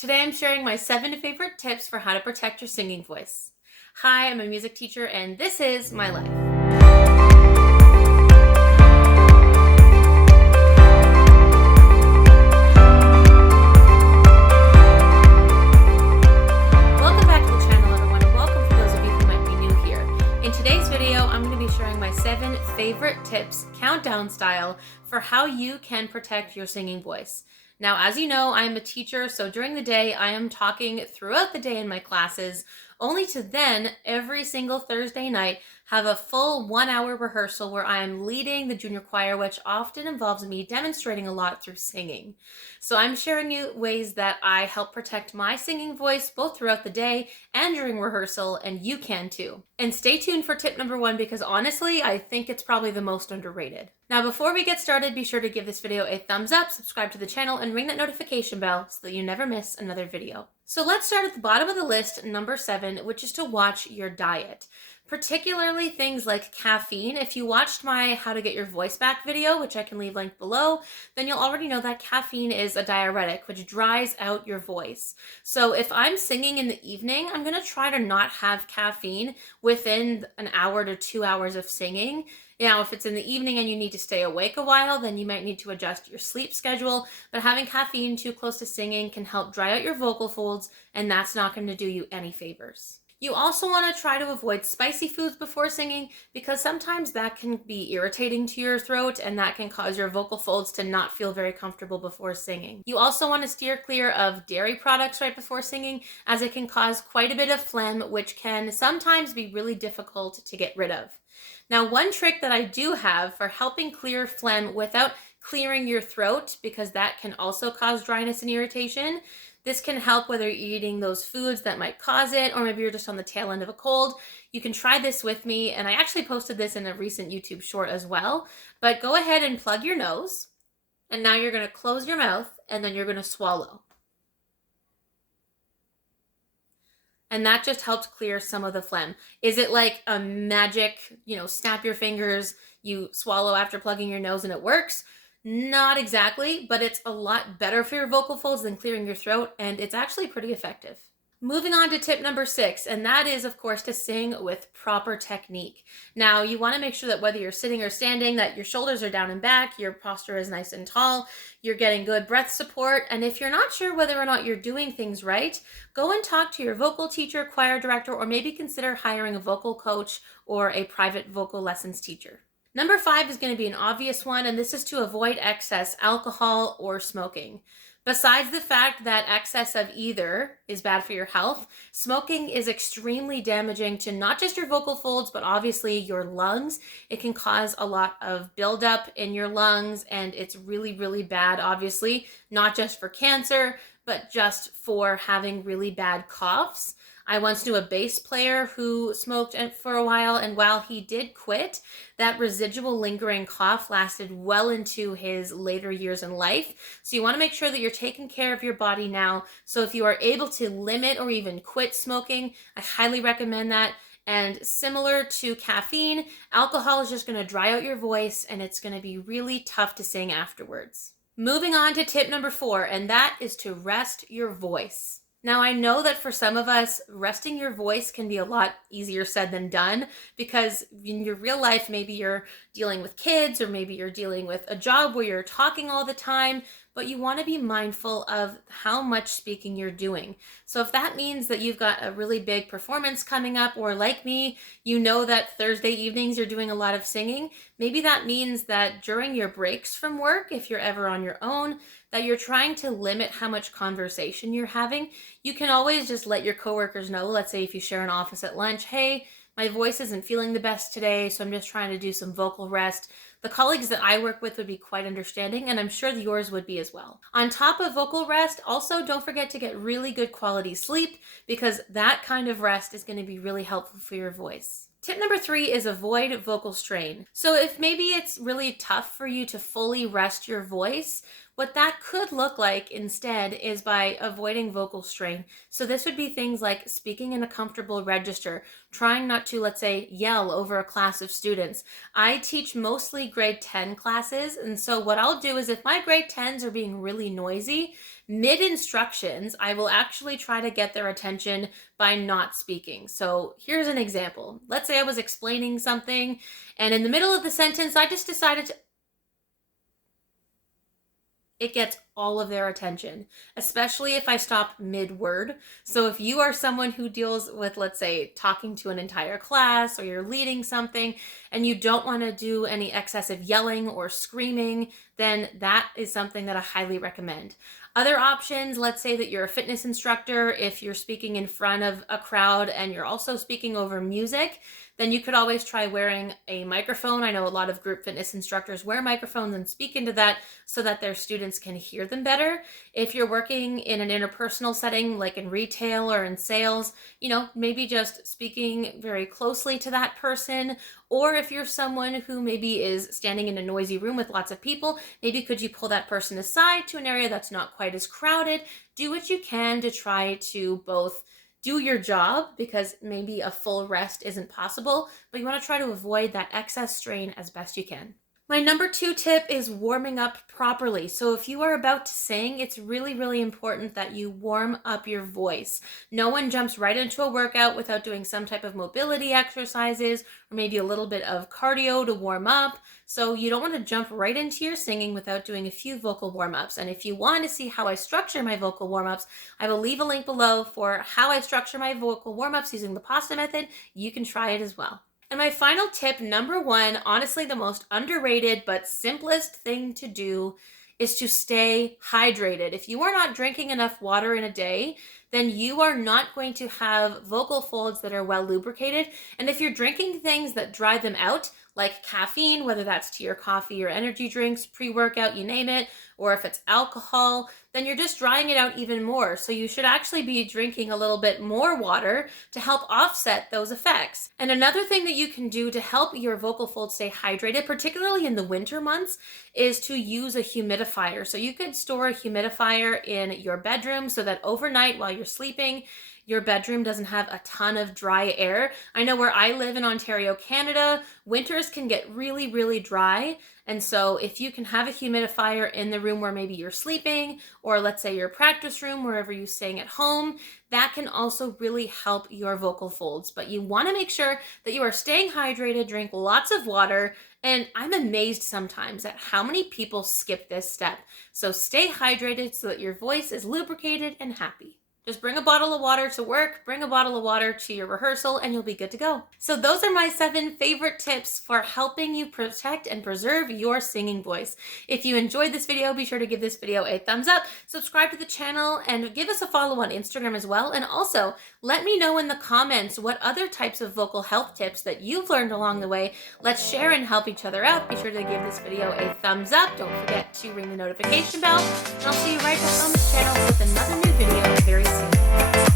Today I'm sharing my 7 favorite tips for how to protect your singing voice. Hi, I'm a music teacher and this is my life. Welcome back to the channel, everyone, and welcome for those of you who might be new here. In today's video, I'm going to be sharing my 7 favorite tips, countdown style, for how you can protect your singing voice. Now, as you know, I am a teacher, so during the day, I am talking throughout the day in my classes, only to then, every single Thursday night, have a full 1-hour rehearsal where I am leading the junior choir, which often involves me demonstrating a lot through singing. So I'm sharing you ways that I help protect my singing voice both throughout the day and during rehearsal, and you can too. And stay tuned for tip number 1 because honestly, I think it's probably the most underrated. Now, before we get started, be sure to give this video a thumbs up, subscribe to the channel, and ring that notification bell so that you never miss another video. So let's start at the bottom of the list, number 7, which is to watch your diet. Particularly things like caffeine. If you watched my How to Get Your Voice Back video, which I can leave linked below, then you'll already know that caffeine is a diuretic, which dries out your voice. So if I'm singing in the evening, I'm going to try to not have caffeine within an hour to 2 hours of singing. Now, if it's in the evening and you need to stay awake a while, then you might need to adjust your sleep schedule, but having caffeine too close to singing can help dry out your vocal folds, and that's not going to do you any favors. You also want to try to avoid spicy foods before singing because sometimes that can be irritating to your throat and that can cause your vocal folds to not feel very comfortable before singing. You also want to steer clear of dairy products right before singing as it can cause quite a bit of phlegm, which can sometimes be really difficult to get rid of. Now, one trick that I do have for helping clear phlegm without clearing your throat, because that can also cause dryness and irritation. This can help whether you're eating those foods that might cause it, or maybe you're just on the tail end of a cold. You can try this with me, and I actually posted this in a recent YouTube short as well. But go ahead and plug your nose, and now you're going to close your mouth, and then you're going to swallow. And that just helps clear some of the phlegm. Is it like a magic, snap your fingers, you swallow after plugging your nose and it works? Not exactly, but it's a lot better for your vocal folds than clearing your throat, and it's actually pretty effective. Moving on to tip number 6, and that is, of course, to sing with proper technique. Now, you want to make sure that whether you're sitting or standing, that your shoulders are down and back, your posture is nice and tall, you're getting good breath support, and if you're not sure whether or not you're doing things right, go and talk to your vocal teacher, choir director, or maybe consider hiring a vocal coach or a private vocal lessons teacher. Number 5 is going to be an obvious one, and this is to avoid excess alcohol or smoking. Besides the fact that excess of either is bad for your health, smoking is extremely damaging to not just your vocal folds, but obviously your lungs. It can cause a lot of buildup in your lungs, and it's really, really bad, obviously, not just for cancer, but just for having really bad coughs. I once knew a bass player who smoked for a while, and while he did quit, that residual lingering cough lasted well into his later years in life. So you want to make sure that you're taking care of your body now. So if you are able to limit or even quit smoking, I highly recommend that. And similar to caffeine, alcohol is just going to dry out your voice, and it's going to be really tough to sing afterwards. Moving on to tip number 4, and that is to rest your voice. Now, I know that for some of us, resting your voice can be a lot easier said than done because in your real life, maybe you're dealing with kids or maybe you're dealing with a job where you're talking all the time, but you want to be mindful of how much speaking you're doing. So if that means that you've got a really big performance coming up, or like me, you know that Thursday evenings you're doing a lot of singing, maybe that means that during your breaks from work, if you're ever on your own, that you're trying to limit how much conversation you're having. You can always just let your coworkers know, let's say if you share an office at lunch, hey, my voice isn't feeling the best today, so I'm just trying to do some vocal rest. The colleagues that I work with would be quite understanding, and I'm sure yours would be as well. On top of vocal rest, also don't forget to get really good quality sleep because that kind of rest is going to be really helpful for your voice. Tip number 3 is avoid vocal strain. So if maybe it's really tough for you to fully rest your voice, What that could look like instead is by avoiding vocal strain. So this would be things like speaking in a comfortable register, trying not to, let's say, yell over a class of students. I teach mostly grade 10 classes, and so what I'll do is if my grade 10s are being really noisy, mid instructions, I will actually try to get their attention by not speaking. So here's an example. Let's say I was explaining something, and in the middle of the sentence, I just decided to, it gets all of their attention, especially if I stop mid-word. So if you are someone who deals with, let's say, talking to an entire class or you're leading something and you don't want to do any excessive yelling or screaming, then that is something that I highly recommend. Other options, let's say that you're a fitness instructor, if you're speaking in front of a crowd and you're also speaking over music, then you could always try wearing a microphone. I know a lot of group fitness instructors wear microphones and speak into that so that their students can hear them better. If you're working in an interpersonal setting, like in retail or in sales, maybe just speaking very closely to that person. Or if you're someone who maybe is standing in a noisy room with lots of people, maybe could you pull that person aside to an area that's not quite as crowded? Do what you can to try to both do your job, because maybe a full rest isn't possible, but you want to try to avoid that excess strain as best you can. My number 2 tip is warming up properly. So if you are about to sing, it's really, really important that you warm up your voice. No one jumps right into a workout without doing some type of mobility exercises or maybe a little bit of cardio to warm up. So you don't want to jump right into your singing without doing a few vocal warm-ups. And if you want to see how I structure my vocal warm-ups, I will leave a link below for how I structure my vocal warm-ups using the pasta method. You can try it as well. And my final tip, number 1, honestly the most underrated but simplest thing to do, is to stay hydrated. If you are not drinking enough water in a day, then you are not going to have vocal folds that are well lubricated. And if you're drinking things that dry them out, like caffeine, whether that's to your coffee or energy drinks, pre-workout, you name it, or if it's alcohol, then you're just drying it out even more. So you should actually be drinking a little bit more water to help offset those effects. And another thing that you can do to help your vocal folds stay hydrated, particularly in the winter months, is to use a humidifier. So you could store a humidifier in your bedroom so that overnight while you're sleeping, your bedroom doesn't have a ton of dry air. I know where I live in Ontario, Canada, winters can get really, really dry. And so if you can have a humidifier in the room where maybe you're sleeping, or let's say your practice room, wherever you staying at home, that can also really help your vocal folds. But you want to make sure that you are staying hydrated, drink lots of water, and I'm amazed sometimes at how many people skip this step. So stay hydrated so that your voice is lubricated and happy. Just bring a bottle of water to work, bring a bottle of water to your rehearsal, and you'll be good to go. So those are my 7 favorite tips for helping you protect and preserve your singing voice. If you enjoyed this video, be sure to give this video a thumbs up, subscribe to the channel, and give us a follow on Instagram as well. And also, let me know in the comments what other types of vocal health tips that you've learned along the way. Let's share and help each other out. Be sure to give this video a thumbs up. Don't forget to ring the notification bell. And I'll see you right back on this channel with another new video very soon.